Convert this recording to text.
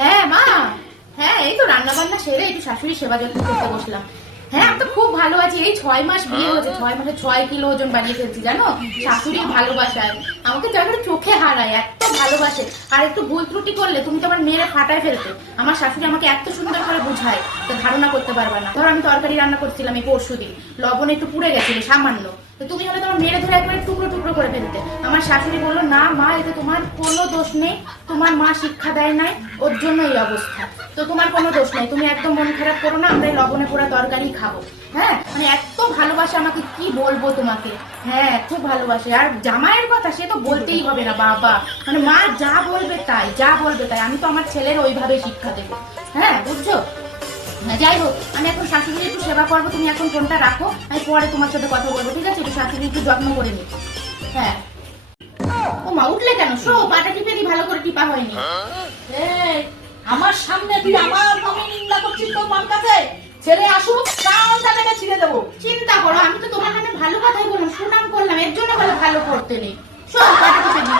হ্যাঁ মা, হ্যাঁ এই তো রান্না বান্না সেরে একটু শাশুড়ি সেবা যত্ন করতে বসলাম। হ্যাঁ আমি তো খুব ভালো আছি, এই 6 মাস বিয়ে হয়েছে, 6 মাসে 6 কিলো ওজন বানিয়ে ফেলছি জানো, শাশুড়ির ভালোবাসায়। আমাকে যখন চোখে হারায়, এত ভালোবাসে। আর একটু ভুল ত্রুটি করলে তুমি তো আমার মেয়েরা ফাটায় ফেলতে। আমার শাশুড়ি আমাকে এত সুন্দর করে বুঝায়, তো ধারণা করতে পারবা না। ধরো আমি তরকারি রান্না করছিলাম এই পরশুদিন, লবণ একটু পুড়ে গেছিল সামান্য, তো তুমি হলে তোমার মেরে ধরে একবারে টুকরো টুকরো করে ফেলতে। আমার শাশুড়ি বললো না মা, এতে তোমার কোনো দোষ নেই, তোমার মা শিক্ষা দেয় নাই, ওর জন্য এই অবস্থা। তো তোমার কোনো দোষ নেই, তুমি একদম মন খারাপ করো না, আমরা এই লবণে পোড়া তরকারি খাবো। হ্যাঁ মানে এত ভালোবাসে আমাকে, কি বলবো তোমাকে। হ্যাঁ খুব ভালোবাসে। আর জামাইয়ের কথা সে তো বলতেই হবে না বাবা, মানে মা যা বলবে তাই, যা বলবে তাই। আমি তো আমার ছেলের ওইভাবে শিক্ষা দেবো। হ্যাঁ বুঝছো। যাই হোক, আমি এখন শাশুড়ি একটু সেবা করবো, তুমি এখন ফোনটা রাখো, আমি পরে তোমার সাথে কথা বলবো, ঠিক আছে? একটু শাশুড়ি একটু যত্ন করে নি। হ্যাঁ। ও মা উঠলে কেন? শো, পাটা টিপে দি, ভালো করে টিপা হয়নি। আমার সামনে তুই আমার নামে নিন্দা করছিস তোর মার কাছে? ছেলে আসুক, কাল তাকে ছিঁড়ে দেবো। চিন্তা করো, আমি তো তোমার নামে ভালো কথাই বললাম, সুনাম করলাম, এর জন্য বলে ভালো করতে নেই। শো, পাটা টিপে দি।